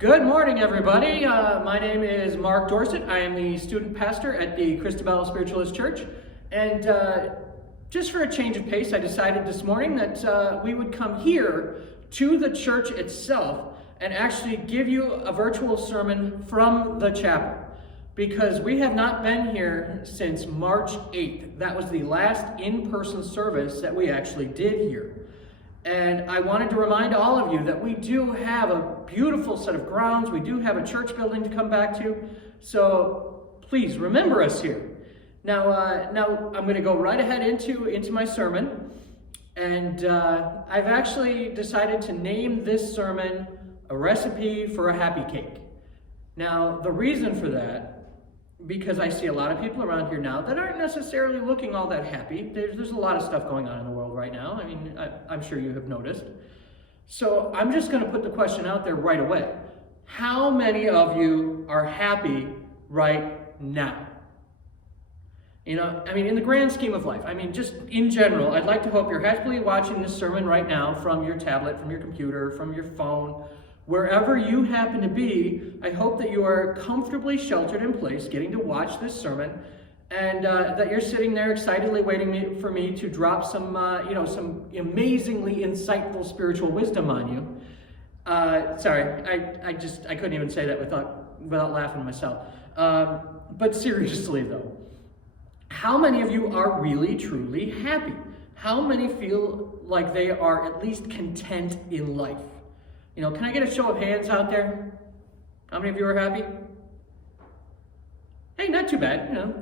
Good morning, everybody. My name is Mark Dorsett. I am the student pastor at the Christabelle Spiritualist Church. And just for a change of pace, I decided this morning that we would come here to the church itself and actually give you a virtual sermon from the chapel. Because we have not been here since March 8th. That was the last in-person service that we actually did here. And I wanted to remind all of you that we do have a beautiful set of grounds. We do have a church building to come back to. So please remember us here. Now I'm going to go right ahead into my sermon. And I've actually decided to name this sermon A Recipe for a Happy Cake. Now, the reason for that, because I see a lot of people around here now that aren't necessarily looking all that happy. There's a lot of stuff going on in the world right now. I mean, I'm sure you have noticed. So I'm just going to put the question out there right away. How many of you are happy right now? You know, I mean, in the grand scheme of life, I mean, just in general, I'd like to hope you're happily watching this sermon right now from your tablet, from your computer, from your phone. Wherever you happen to be, I hope that you are comfortably sheltered in place, getting to watch this sermon, and that you're sitting there excitedly waiting for me to drop some amazingly insightful spiritual wisdom on you. Sorry, I couldn't even say that without laughing myself. But seriously though, how many of you are really, truly happy? How many feel like they are at least content in life? You know, can I get a show of hands out there? How many of you are happy? Hey, not too bad. You know,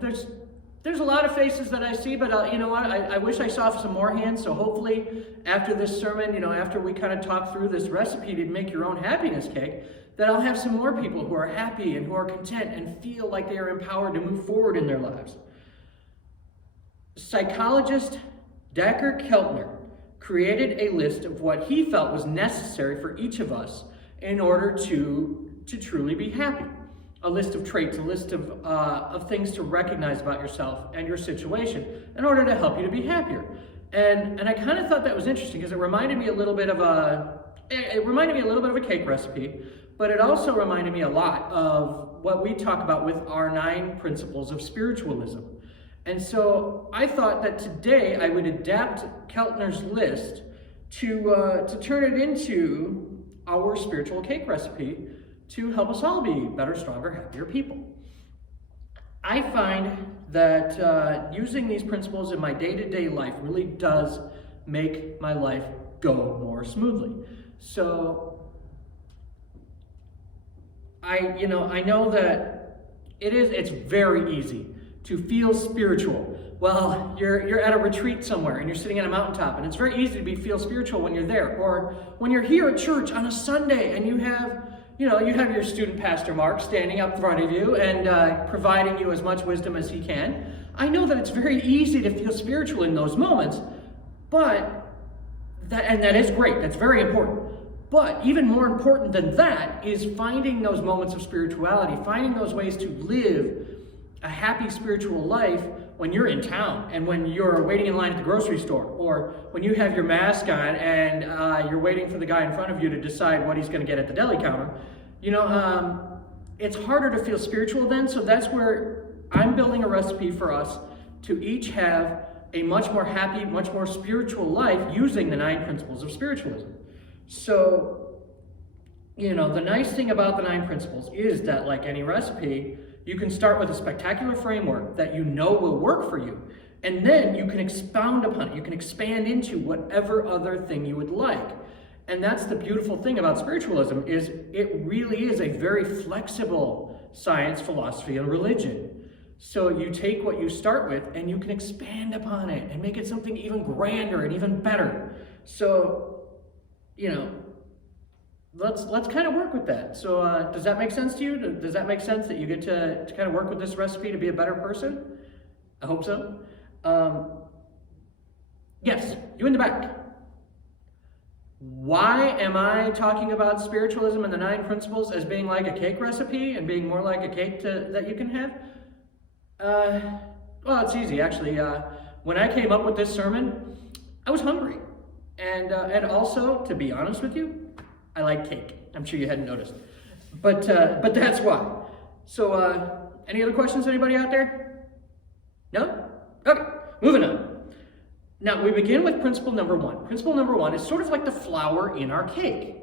there's a lot of faces that I see, but you know what? I wish I saw some more hands. So hopefully, after this sermon, you know, after we kind of talk through this recipe to make your own happiness cake, that I'll have some more people who are happy and who are content and feel like they are empowered to move forward in their lives. Psychologist Dacher Keltner created a list of what he felt was necessary for each of us in order to truly be happy. A list of traits, a list of things to recognize about yourself and your situation in order to help you to be happier. And I kind of thought that was interesting because it reminded me a little bit of a cake recipe, but it also reminded me a lot of what we talk about with our 9 principles of spiritualism. And so I thought that today I would adapt Keltner's list to turn it into our spiritual cake recipe to help us all be better, stronger, happier people. I find that using these principles in my day-to-day life really does make my life go more smoothly. So I know that it's very easy to feel spiritual. Well, you're at a retreat somewhere and you're sitting at a mountaintop, and it's very easy to feel spiritual when you're there. Or when you're here at church on a Sunday and you have your student pastor Mark standing up in front of you and providing you as much wisdom as he can. I know that it's very easy to feel spiritual in those moments, but that is great. That's very important. But even more important than that is finding those moments of spirituality, finding those ways to live a happy spiritual life when you're in town and when you're waiting in line at the grocery store, or when you have your mask on and you're waiting for the guy in front of you to decide what he's going to get at the deli counter. You know, it's harder to feel spiritual then, so that's where I'm building a recipe for us to each have a much more happy, much more spiritual life using the 9 principles of spiritualism. So, you know, the nice thing about the 9 principles is that, like any recipe, you can start with a spectacular framework that you know will work for you, and then you can expound upon it. You can expand into whatever other thing you would like. And that's the beautiful thing about spiritualism, is it really is a very flexible science, philosophy, and religion. So you take what you start with and you can expand upon it and make it something even grander and even better. So, you know, let's kind of work with that. So does that make sense to you? Does that make sense that you get to kind of work with this recipe to be a better person? I hope so. Yes, you in the back. Why am I talking about spiritualism and the 9 principles as being like a cake recipe and being more like a cake that you can have? Well, it's easy, actually. When I came up with this sermon, I was hungry. And also, to be honest with you, I like cake. I'm sure you hadn't noticed. But that's why. So, any other questions, anybody out there? No? Okay, moving on. Now, we begin with principle number one. Principle number one is sort of like the flour in our cake.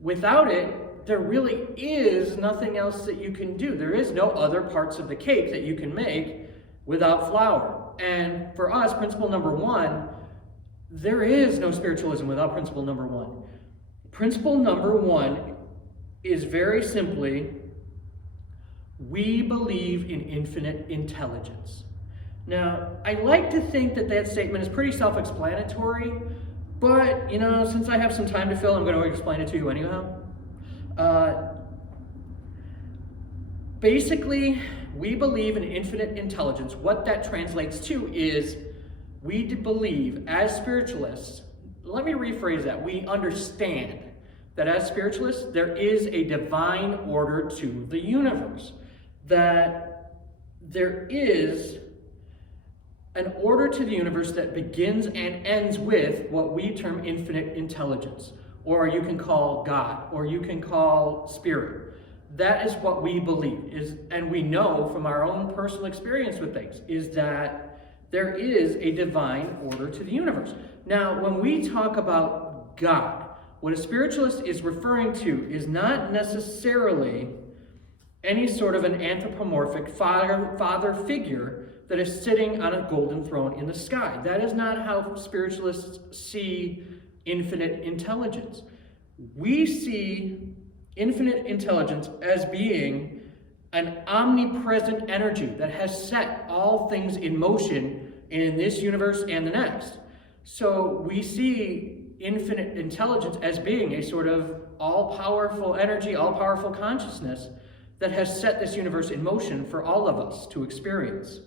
Without it, there really is nothing else that you can do. There is no other parts of the cake that you can make without flour. And for us, principle number one, there is no spiritualism without principle number one. Principle number one is very simply, we believe in infinite intelligence. Now, I like to think that that statement is pretty self-explanatory, but, since I have some time to fill, I'm going to explain it to you anyhow. Basically, we believe in infinite intelligence. What that translates to is we believe, as spiritualists, let me rephrase that, we understand that as spiritualists, there is a divine order to the universe. That there is an order to the universe that begins and ends with what we term infinite intelligence, or you can call God, or you can call spirit. That is what we believe, and we know from our own personal experience with things, is that there is a divine order to the universe. Now, when we talk about God, what a spiritualist is referring to is not necessarily any sort of an anthropomorphic father figure that is sitting on a golden throne in the sky. That is not how spiritualists see infinite intelligence. We see infinite intelligence as being an omnipresent energy that has set all things in motion in this universe and the next. So we see infinite intelligence as being a sort of all-powerful energy, all-powerful consciousness that has set this universe in motion for all of us to experience.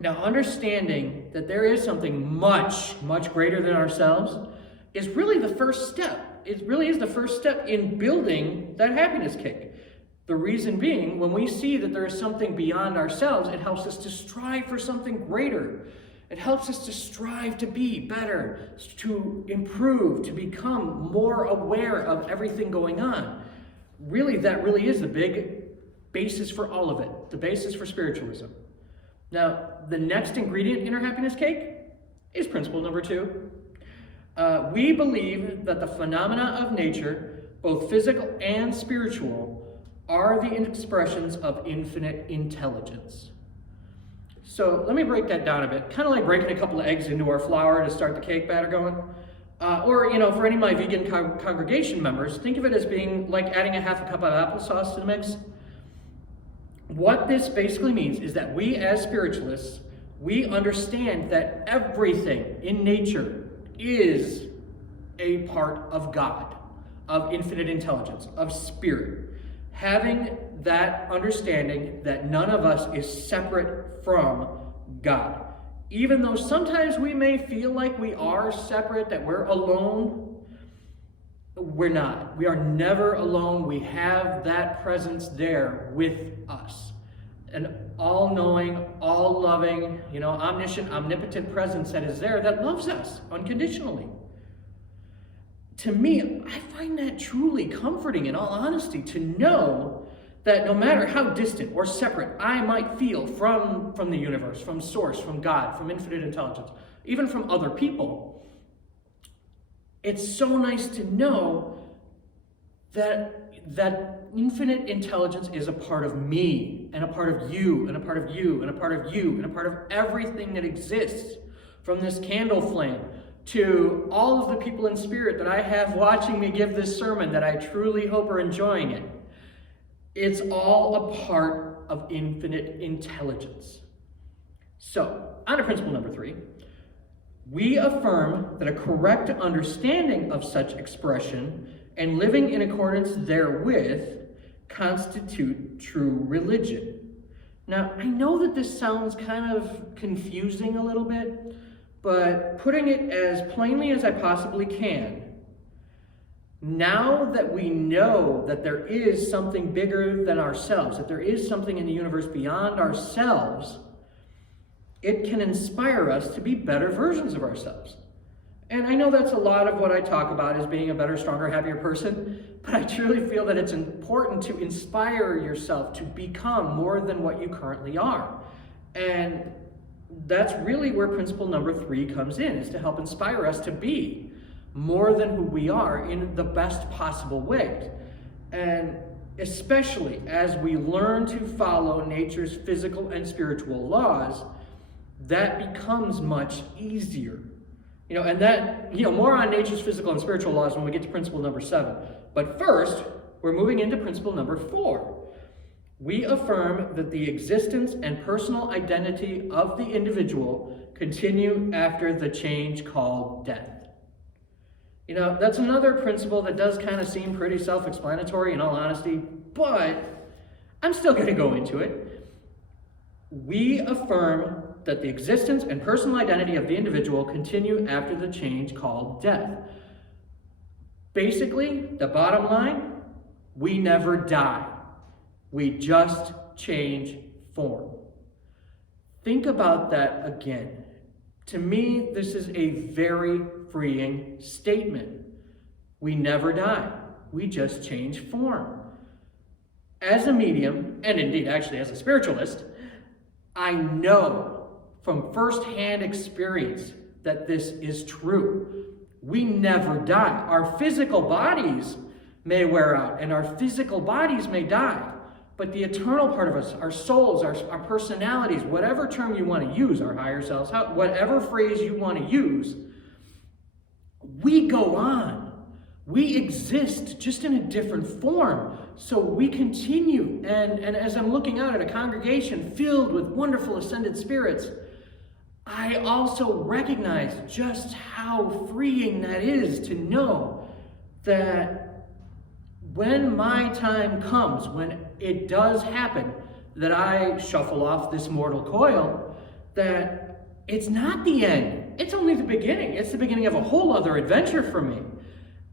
Now, understanding that there is something much, much greater than ourselves is really the first step. It really is the first step in building that happiness cake. The reason being, when we see that there is something beyond ourselves, it helps us to strive for something greater. It helps us to strive to be better, to improve, to become more aware of everything going on. Really, that really is the big basis for all of it, the basis for spiritualism. Now, the next ingredient in our happiness cake is principle number two. We believe that the phenomena of nature, both physical and spiritual, are the expressions of infinite intelligence. So let me break that down a bit. Kind of like breaking a couple of eggs into our flour to start the cake batter going. Or, for any of my vegan congregation members, think of it as being like adding a half a cup of applesauce to the mix. What this basically means is that we as spiritualists, we understand that everything in nature is a part of God, of infinite intelligence, of spirit. Having that understanding that none of us is separate from God. Even though sometimes we may feel like we are separate, that we're alone, we're not. We are never alone. We have that presence there with us. An all-knowing, all-loving, omniscient, omnipotent presence that is there that loves us unconditionally. To me, I find that truly comforting, in all honesty, to know that no matter how distant or separate I might feel from the universe, from source, from God, from infinite intelligence, even from other people, it's so nice to know that infinite intelligence is a part of me, and a part of you, and a part of you, and a part of you, and a part of everything that exists, from this candle flame to all of the people in spirit that I have watching me give this sermon that I truly hope are enjoying it. It's all a part of infinite intelligence. So, on to principle number 3. We affirm that a correct understanding of such expression and living in accordance therewith constitute true religion. Now, I know that this sounds kind of confusing a little bit, but putting it as plainly as I possibly can, now that we know that there is something bigger than ourselves, that there is something in the universe beyond ourselves, it can inspire us to be better versions of ourselves. And I know that's a lot of what I talk about is being a better, stronger, happier person, but I truly feel that it's important to inspire yourself to become more than what you currently are. And that's really where principle number 3 comes in, is to help inspire us to be more than who we are in the best possible ways. And especially as we learn to follow nature's physical and spiritual laws, that becomes much easier. And that, more on nature's physical and spiritual laws when we get to principle number 7. But first, we're moving into principle number 4. We affirm that the existence and personal identity of the individual continue after the change called death. That's another principle that does kind of seem pretty self-explanatory in all honesty, but I'm still going to go into it. We affirm that the existence and personal identity of the individual continue after the change called death. Basically, the bottom line, we never die. We just change form. Think about that again. To me, this is a very freeing statement. We never die. We just change form. As a medium, and indeed actually as a spiritualist, I know from firsthand experience that this is true. We never die. Our physical bodies may wear out and our physical bodies may die, but the eternal part of us, our souls, our personalities, whatever term you want to use, our higher selves, whatever phrase you want to use, we go on. We exist just in a different form. So we continue. And as I'm looking out at a congregation filled with wonderful ascended spirits, I also recognize just how freeing that is to know that when my time comes, when it does happen, that I shuffle off this mortal coil, that it's not the end. It's only the beginning. It's the beginning of a whole other adventure for me.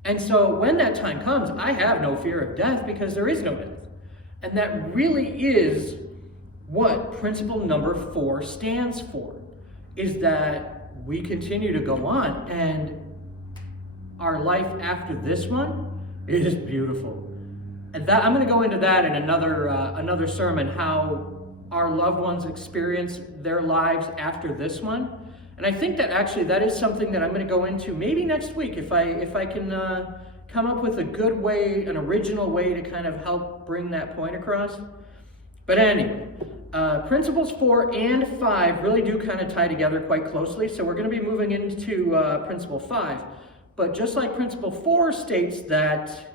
And so when that time comes, I have no fear of death because there is no death. And that really is what principle number 4 stands for, is that we continue to go on, and our life after this one is beautiful. And that I'm going to go into that in another sermon, how our loved ones experience their lives after this one. And I think that actually that is something that I'm going to go into maybe next week if I can come up with a good way, an original way to kind of help bring that point across. But anyway, principles 4 and 5 really do kind of tie together quite closely. So we're going to be moving into principle 5. But just like principle 4 states that,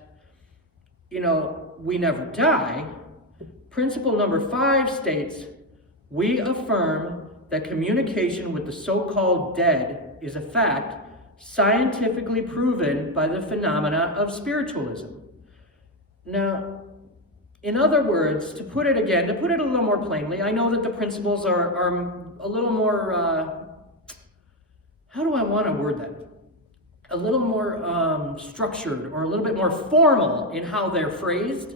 we never die, principle number 5 states we affirm that communication with the so-called dead is a fact scientifically proven by the phenomena of spiritualism. Now, in other words, to put it a little more plainly, I know that the principles are a little more, how do I want to word that? A little more structured or a little bit more formal in how they're phrased.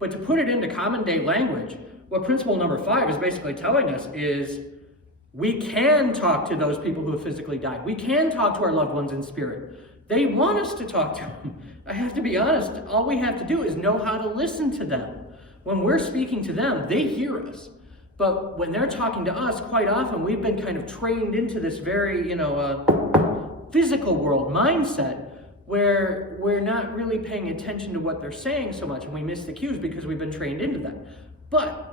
But to put it into common day language, what principle number 5 is basically telling us is we can talk to those people who have physically died. We can talk to our loved ones in spirit. They want us to talk to them. I have to be honest, all we have to do is know how to listen to them. When we're speaking to them, they hear us. But when they're talking to us, quite often we've been kind of trained into this very, physical world mindset where we're not really paying attention to what they're saying so much, and we miss the cues because we've been trained into that. But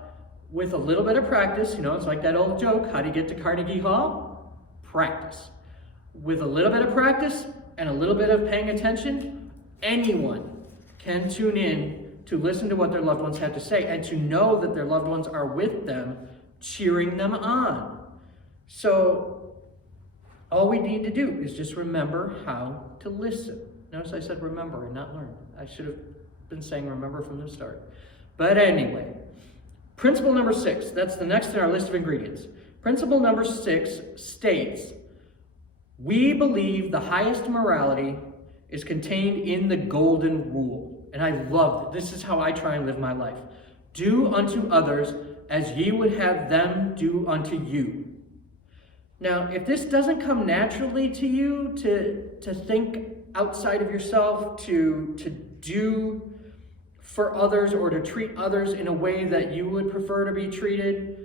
with a little bit of practice, it's like that old joke, how do you get to Carnegie Hall? Practice. With a little bit of practice and a little bit of paying attention, anyone can tune in to listen to what their loved ones have to say and to know that their loved ones are with them, cheering them on. So all we need to do is just remember how to listen. Notice I said remember and not learn. I should have been saying remember from the start. But anyway, principle number 6, that's the next in our list of ingredients. Principle number 6 states, we believe the highest morality is contained in the golden rule. And I love it. This is how I try and live my life. Do unto others as ye would have them do unto you. Now, if this doesn't come naturally to you to think outside of yourself, to do for others or to treat others in a way that you would prefer to be treated,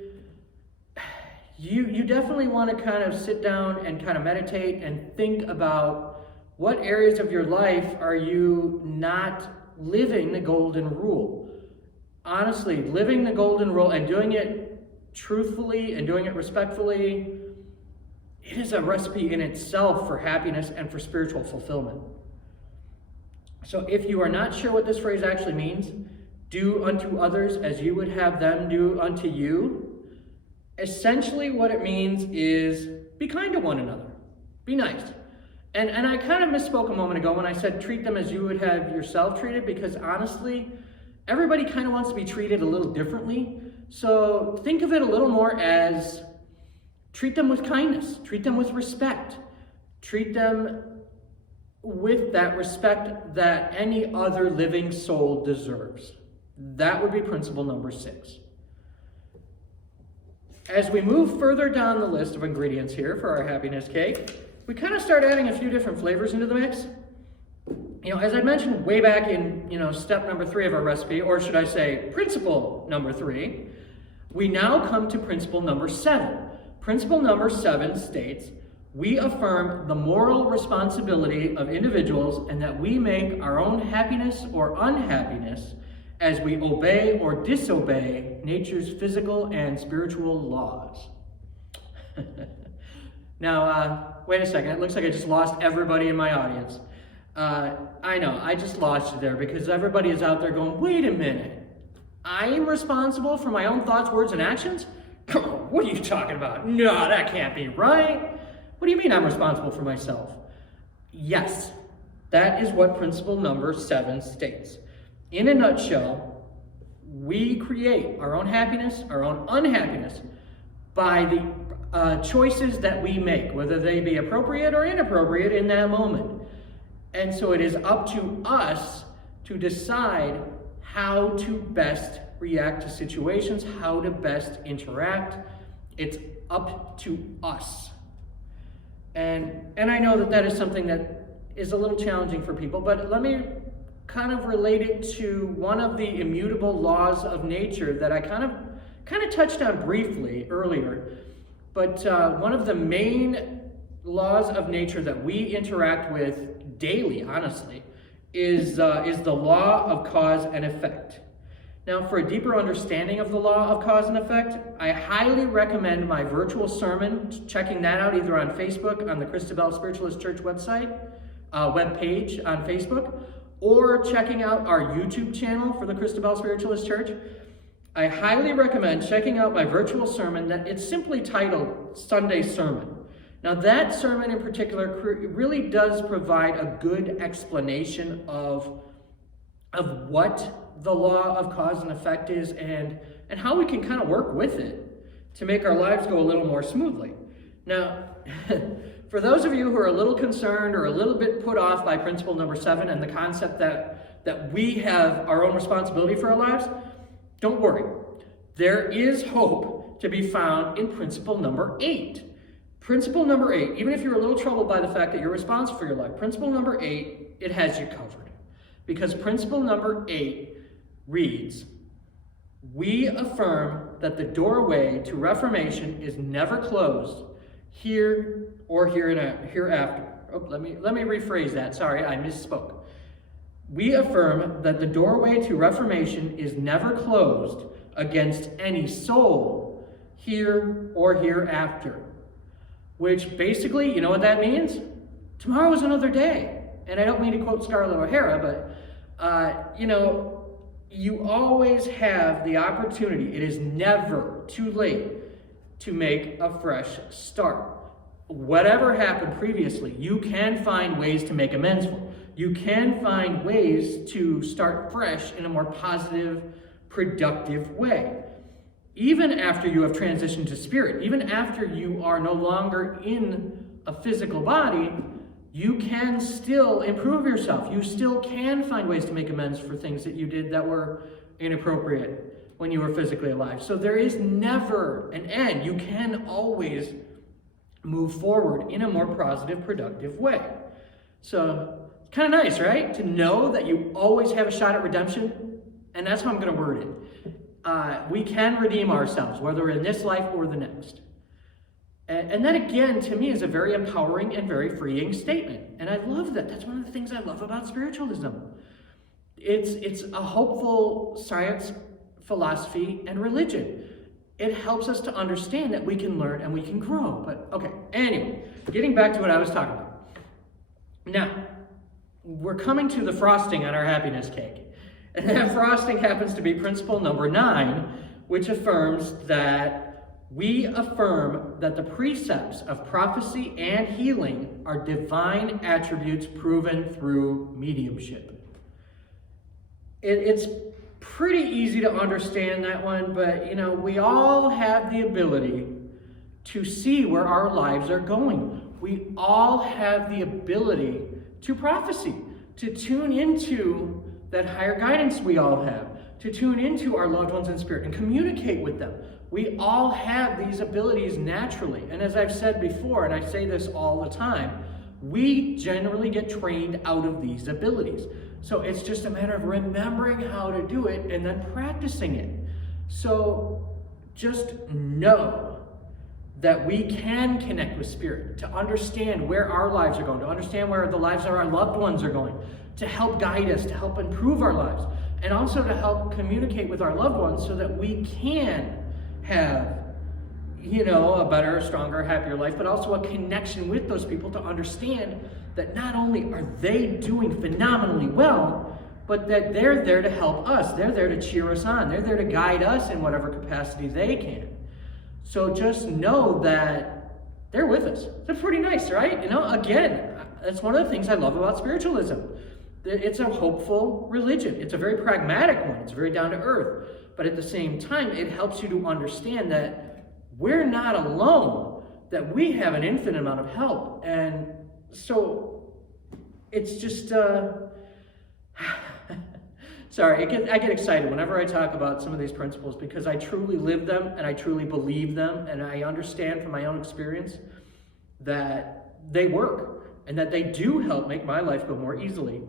you definitely want to kind of sit down and kind of meditate and think about what areas of your life are you not living the golden rule. Honestly, living the golden rule and doing it truthfully and doing it respectfully, it is a recipe in itself for happiness and for spiritual fulfillment. So if you are not sure what this phrase actually means, do unto others as you would have them do unto you, essentially what it means is be kind to one another. Be nice. And I kind of misspoke a moment ago when I said treat them as you would have yourself treated, because honestly, everybody kind of wants to be treated a little differently. So think of it a little more as treat them with kindness, treat them with respect, treat them with that respect that any other living soul deserves. That would be principle number 6. As we move further down the list of ingredients here for our happiness cake, we kind of start adding a few different flavors into the mix. As I mentioned way back in, step number 3 of our recipe, or should I say principle number 3, we now come to principle number 7. Principle number 7 states, we affirm the moral responsibility of individuals and that we make our own happiness or unhappiness as we obey or disobey nature's physical and spiritual laws. Now, wait a second. It looks like I just lost everybody in my audience. I know, I just lost you there because everybody is out there going, wait a minute. I am responsible for my own thoughts, words, and actions? What are you talking about? No, that can't be right. What do you mean I'm responsible for myself? Yes, that is what principle number 7 states. In a nutshell, we create our own happiness, our own unhappiness, by the choices that we make, whether they be appropriate or inappropriate in that moment. And so it is up to us to decide how to best react to situations, how to best interact. It's up to us. And I know that is something that is a little challenging for people, but let me kind of relate it to one of the immutable laws of nature that I kind of touched on briefly earlier. But one of the main laws of nature that we interact with daily, honestly, is the law of cause and effect. Now, for a deeper understanding of the law of cause and effect, I highly recommend my virtual sermon, checking that out either on Facebook, on the Christabelle Spiritualist Church website, webpage on Facebook, or checking out our YouTube channel for the Christabelle Spiritualist Church. I highly recommend checking out my virtual sermon that it's simply titled Sunday Sermon. Now that sermon in particular really does provide a good explanation of what the law of cause and effect is and how we can kind of work with it to make our lives go a little more smoothly. Now, for those of you who are a little concerned or a little bit put off by principle number 7 and the concept that we have our own responsibility for our lives, don't worry. There is hope to be found in principle number 8. Principle number 8, even if you're a little troubled by the fact that you're responsible for your life, principle number 8, it has you covered. Because principle number 8 reads, we affirm that the doorway to reformation is never closed here or hereafter. Oh, let me rephrase that. Sorry, I misspoke. We affirm that the doorway to reformation is never closed against any soul here or hereafter. Which basically, you know what that means? Tomorrow is another day. And I don't mean to quote Scarlett O'Hara, but, you always have the opportunity. It is never too late to make a fresh start. Whatever happened previously, you can find ways to make amends for. You can find ways to start fresh in a more positive, productive way. Even after you have transitioned to spirit, even after you are no longer in a physical body, you can still improve yourself. You still can find ways to make amends for things that you did that were inappropriate when you were physically alive. So there is never an end. You can always move forward in a more positive, productive way. So, kind of nice, right? To know that you always have a shot at redemption, and that's how I'm going to word it. We can redeem ourselves, whether in this life or the next. And that, again, to me, is a very empowering and very freeing statement. And I love that. That's one of the things I love about spiritualism. It's a hopeful science, philosophy, and religion. It helps us to understand that we can learn and we can grow. But, okay, anyway, getting back to what I was talking about. Now, we're coming to the frosting on our happiness cake. And that frosting happens to be principle number 9, which affirms that we affirm that the precepts of prophecy and healing are divine attributes proven through mediumship. It's pretty easy to understand that one, but we all have the ability to see where our lives are going. We all have the ability to prophecy, to tune into that higher guidance we all have, to tune into our loved ones in spirit and communicate with them. We all have these abilities naturally. And as I've said before, and I say this all the time, we generally get trained out of these abilities. So it's just a matter of remembering how to do it and then practicing it. So just know that we can connect with spirit, to understand where our lives are going, to understand where the lives of our loved ones are going, to help guide us, to help improve our lives, and also to help communicate with our loved ones so that we can have, a better, stronger, happier life, but also a connection with those people to understand that not only are they doing phenomenally well, but that they're there to help us. They're there to cheer us on. They're there to guide us in whatever capacity they can. So just know that they're with us. That's pretty nice, right? Again, that's one of the things I love about spiritualism. It's a hopeful religion. It's a very pragmatic one. It's very down to earth. But at the same time, it helps you to understand that we're not alone, that we have an infinite amount of help. And so it's just, sorry, I get excited whenever I talk about some of these principles because I truly live them and I truly believe them and I understand from my own experience that they work and that they do help make my life go more easily.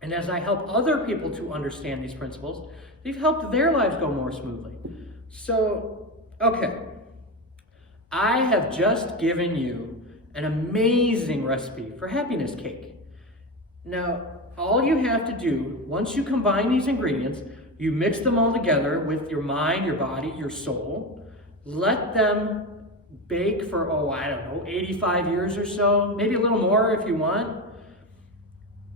And as I help other people to understand these principles, they've helped their lives go more smoothly. So, okay. I have just given you an amazing recipe for happiness cake. Now, all you have to do, once you combine these ingredients, you mix them all together with your mind, your body, your soul. Let them bake for, 85 years or so, maybe a little more if you want.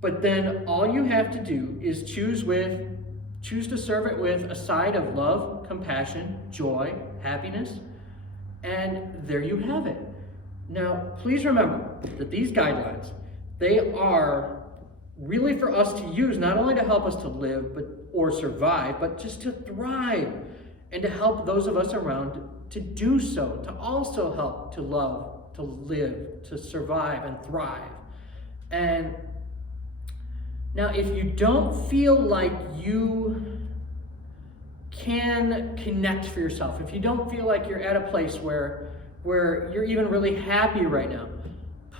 But then all you have to do is choose to serve it with a side of love, compassion, joy, happiness, and there you have it. Now, please remember that these guidelines, they are really for us to use not only to help us to live or survive, but just to thrive and to help those of us around to do so, to also help to love, to live, to survive and thrive. And now, if you don't feel like you can connect for yourself, if you don't feel like you're at a place where you're even really happy right now,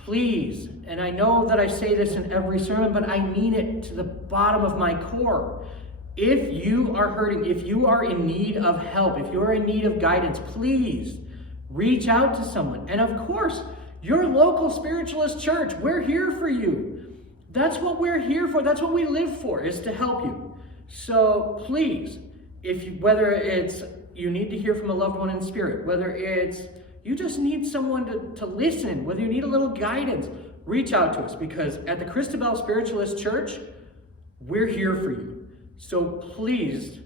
please, and I know that I say this in every sermon, but I mean it to the bottom of my core. If you are hurting, if you are in need of help, if you're in need of guidance, please reach out to someone. And of course, your local spiritualist church, we're here for you. That's what we're here for. That's what we live for, is to help you. So please, whether it's you need to hear from a loved one in spirit, whether it's you just need someone to listen, whether you need a little guidance, reach out to us, because at the Christabelle Spiritualist Church, we're here for you. So please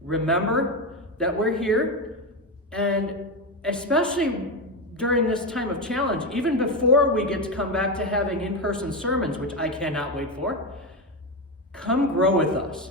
remember that we're here, and especially during this time of challenge, even before we get to come back to having in-person sermons, which I cannot wait for, come grow with us.